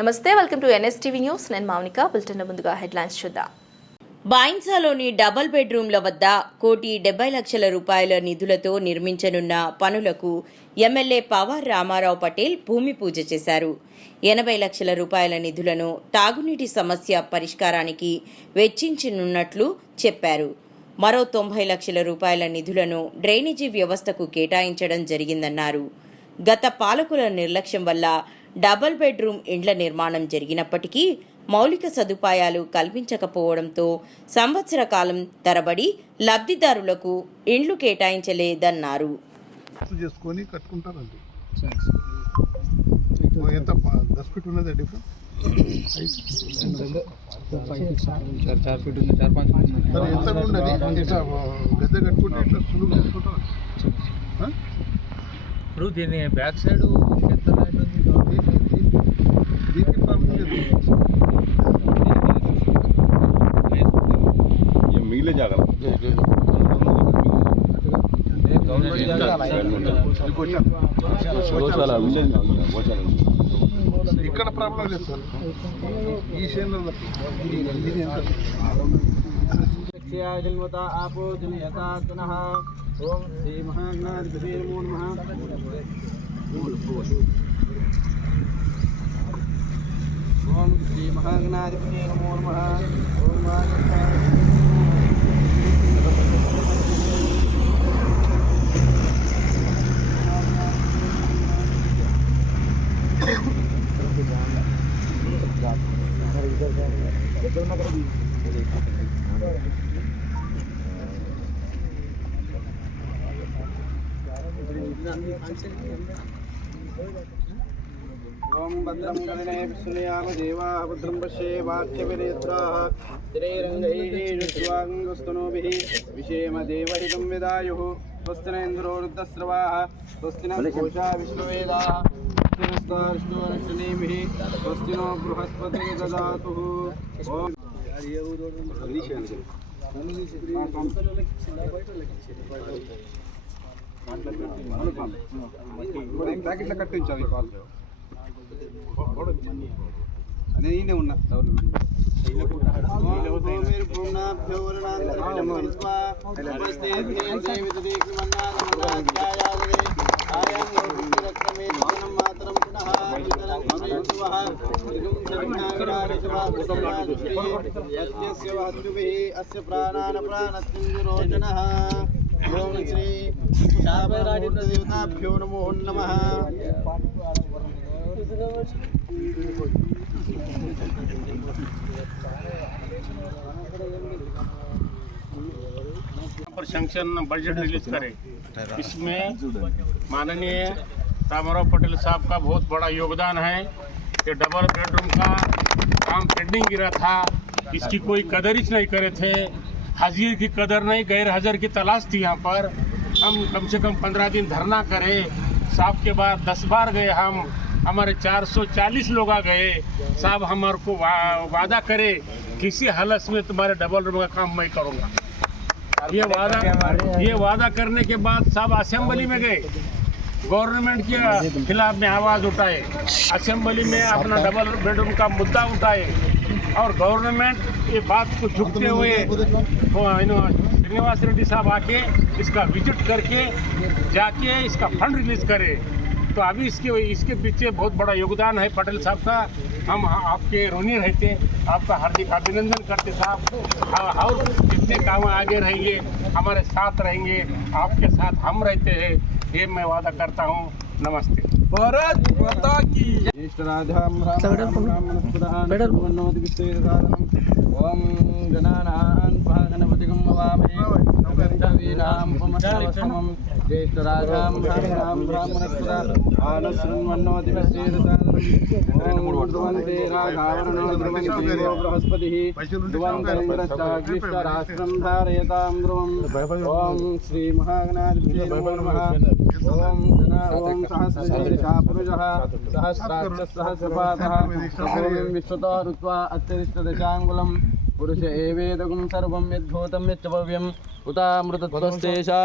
నమస్తే, welcome to NSTV news. నేను Mounika. Bulletin ముందుగా హెడ్లైన్స్ చూద్దాం. బాయిన్సాలోని డబుల్ బెడ్రూమ్ల వద్ద 1,70,00,000 రూపాయల నిధులతో నిర్మించనున్న పనులకు ఎమ్మెల్యే పవార్ రామారావు పటేల్ భూమి పూజ చేశారు. 80 లక్షల రూపాయల నిధులను తాగునీటి సమస్య పరిష్కారానికి వెచ్చించనున్నట్లు చెప్పారు. మరో 90 లక్షల రూపాయల నిధులను డ్రైనేజీ వ్యవస్థకు కేటాయించడం జరిగిందన్నారు. గత పాలకుల నిర్లక్ష్యం వల్ల డబుల్ బెడ్రూమ్ ఇండ్ల నిర్మాణం జరిగినప్పటికీ మౌలిక సదుపాయాలు కల్పించకపోవడంతో సంవత్సర కాలం తరబడి లబ్ధిదారులకు ఇండ్లు కేటాయించలేదన్నారు. ఇప్పుడు దీని బ్యాక్ సైడ్ ఎంత ల్యాండ్ ఉంది? మిగిలే జాగా ఇక్కడ ప్రాబ్లం లేదు సార్. ఈ శైలిలో आपो जनयता पुनः ओम श्री महागणाधिपते नमो नमः। ओम श्री महागणाधिपते नमो नमः। ओम भद्रं गणने विष्णुयाम देवाः भद्रं पश्येवाच्यविनेत्राः स्थिरैरङ्गैरुद्वाङ्गस्तनोभिः विषेम देवहितं विदायुः। स्वस्ति न इन्द्रो वृद्धस्रवाः स्वस्ति न कोशा विष्णुवेदाः स्वस्तिनस्तारिष्णुवनश्चनेमिः स्वस्ति नो बृहस्पतिः ददातु। ओम ప్యాకెట్లో కట్టించాలి పాలు అనేది ఉన్నా ఓం శ్రీ దేవతాభ్యో నమో నమః। पर सैंक्शन बजट रिलीज करे, इसमें माननीय रामाराव पटेल साहब का बहुत बड़ा योगदान है। ये डबल बेडरूम का काम पेंडिंग गिरा था, इसकी कोई कदर ही नहीं करे थे। हाजिर की कदर नहीं, गैर हाजिर की तलाश थी। यहाँ पर हम कम से कम 15 दिन धरना करे, साहब के बाद 10 बार गए हम, हमारे 440 लोग आ गए। साहब हमारे को वादा करे किसी हालत में तुम्हारे डबल रूम का काम मैं करूँगा। ये वादा करने के बाद साहब असेंबली में गए, गवर्नमेंट के खिलाफ में आवाज़ उठाए, असेंबली में अपना डबल बेडरूम का मुद्दा उठाए और गवर्नमेंट ये बात को झुकते हुए श्रीनिवास रेड्डी साहब आके इसका विजिट करके जाके इसका फंड रिलीज करे। तो अभी इसके पीछे बहुत बड़ा योगदान है पटेल साहब का। हम आपके ऋणी रहते, आपका हार्दिक अभिनंदन करते साहब। और जितने काम आगे रहेंगे हमारे साथ रहेंगे, आपके साथ हम रहते हैं, ये मैं वादा करता हूँ। नमस्ते। भारत माता की ओम गणानां गणपतिं नमामि गणपतिनामुपमस्तमं ज्येष्ठराजां ब्राह्मणस्पदा आनश्रृण्वन्नोतिविश्वेदतां ओम ध्रुवन्ते राघावरणो ध्रुवन्ते बृहस्पतिः ध्रुवन्तरिन्द्रश्चाग्निश्चराष्ट्रं धारयतां ध्रुवम्। ओम श्री महागणाधिपते नमो नमः। ओम सहस्रशीर्षः पुरुषः सहस्राक्षः सहस्रपादः विश्वतो ऋत्वा अत्यरिष्टदशाङ्गुलं पुरुष एवेदगुं सर्वं यद्भूतं यच्च भव्यम् उतामृतत्वस्तेषा